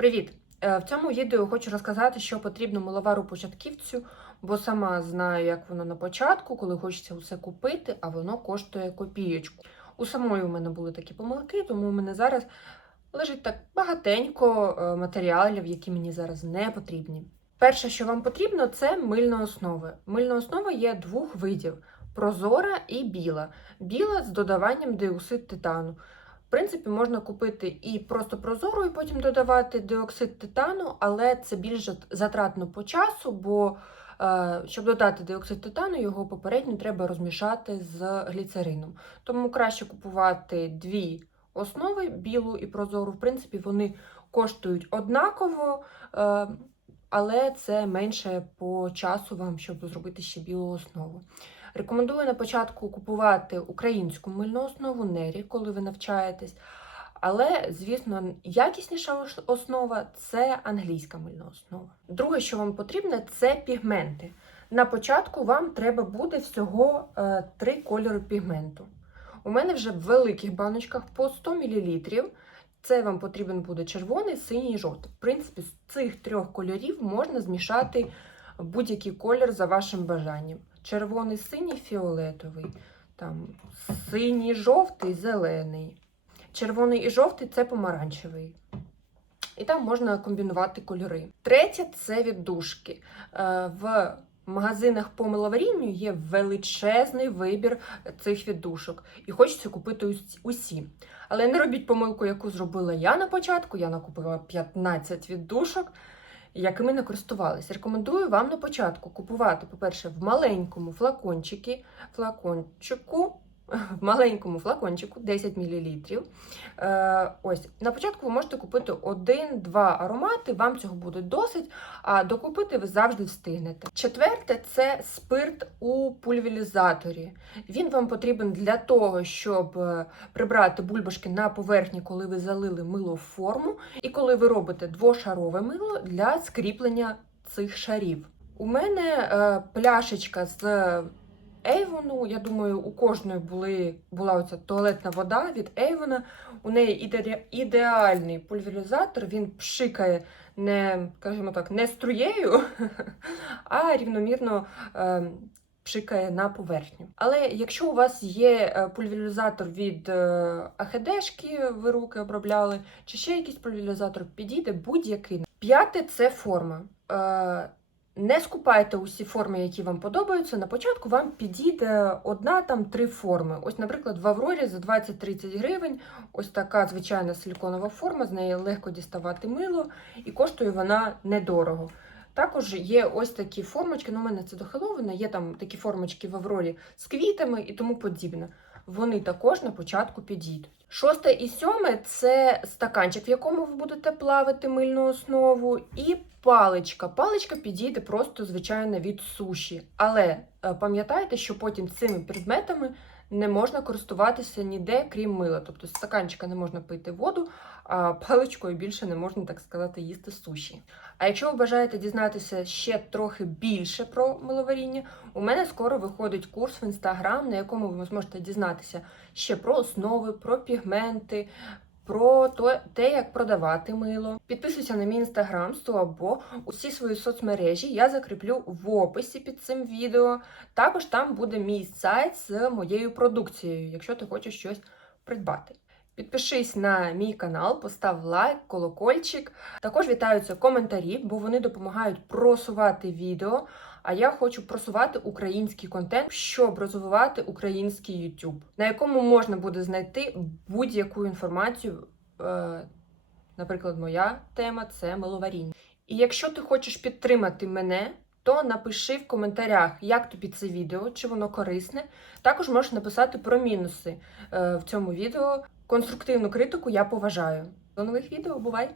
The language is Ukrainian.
Привіт! Е, В цьому відео хочу розказати, що потрібно миловару початківцю, бо сама знаю, як воно на початку, коли хочеться усе купити, а воно коштує копієчку. У самої у мене були такі помилки, тому у мене зараз лежить так багатенько е, матеріалів, які мені зараз не потрібні. Перше, що вам потрібно, це мильна основа. Мильна основа є двох видів: прозора і біла. Біла з додаванням диоксид титану. Принципі, можна купити і просто прозору, і потім додавати диоксид титану, але це більш затратно по часу, бо е, щоб додати диоксид титану, його попередньо треба розмішати з гліцерином. Тому краще купувати дві основи білу і прозору. В принципі, вони коштують однаково, е, але це менше по часу вам, щоб зробити ще білу основу. Рекомендую на початку купувати українську мильну основу Нері, коли ви навчаєтесь. Але, звісно, якісніша основа це англійська мильна основа. Друге, що вам потрібно, це пігменти. На початку вам треба буде всього е, три кольори пігменту. У мене вже в великих баночках по 100 мл. Це вам потрібен буде червоний, синій і жовтий. В принципі, з цих трьох кольорів можна змішати будь-який колір за вашим бажанням. Червоний, синій, фіолетовий, там синій, жовтий, зелений. Червоний і жовтий це помаранчевий. І там можна комбінувати кольори. Третє це віддушки. Е, В магазинах по миловарінню є величезний вибір цих віддушок. І хочеться купити усі. Але не робіть помилку, яку зробила я на початку. Я накупила 15 віддушок якими не користувалися. Рекомендую вам на початку купувати, по-перше, в маленькому флакончику, флакончику, в маленькому флакончику 10 мл. Е, ось на початку ви можете купити один-два аромати, вам цього буде досить, а докупити ви завжди встигнете. Четверте це спирт у пульверізаторі. Він вам потрібен для того, щоб е, прибрати бульбашки на поверхні, коли ви залили мило в форму, і коли ви робите двошарове мило для скріплення цих шарів. У мене е, пляшечка з Avon, я думаю, у кожної були, була оця туалетна вода від Avon. У неї іде, ідеальний пульверизатор, він пшикає не, скажімо так, не струєю, а рівномірно е, пшикає на поверхню. Але якщо у вас є е, пульверизатор від е, АХДшки, ви руки обробляли, чи ще якийсь пульверизатор, підійде будь-який. П'яте це форма. Не скупайте усі форми, які вам подобаються. На початку вам підійде одна там три форми. Ось, наприклад, в Аврорі за 20-30 гривень ось така звичайна силіконова форма, з неї легко діставати мило, і коштує вона недорого. Також є ось такі формочки, ну у мене це до Хеллоуіна, є там такі формочки в Аврорі з квітами і тому подібне. Вони також на початку підійдуть. Шосте і сьоме це стаканчик, в якому ви будете плавити мильну основу, і паличка. Паличка підійде просто звичайно від суші. Але е, пам'ятайте, що потім цими предметами не можна користуватися ніде, крім мила. Тобто з стаканчика не можна пити воду, а паличкою більше не можна, так сказати, їсти суші. А якщо ви бажаєте дізнатися ще трохи більше про миловаріння, у мене скоро виходить курс в інстаграм, на якому ви зможете дізнатися ще про основи, про пігменти. Про то- те, як продавати мило. Підписуйся на мій інстаграм, або усі свої соцмережі я закріплю в описі під цим відео. Також там буде мій сайт з моєю продукцією, якщо ти хочеш щось придбати. Підпишись на мій канал, постав лайк, колокольчик. Також вітаються коментарі, бо вони допомагають просувати відео. А я хочу просувати український контент, щоб розвивати український YouTube, на якому можна буде знайти будь-яку інформацію. Е, наприклад, моя тема це миловаріння. І якщо ти хочеш підтримати мене, то напиши в коментарях, як тобі це відео, чи воно корисне. Також можеш написати про мінуси е, в цьому відео. Конструктивну критику я поважаю. До нових відео, бувай!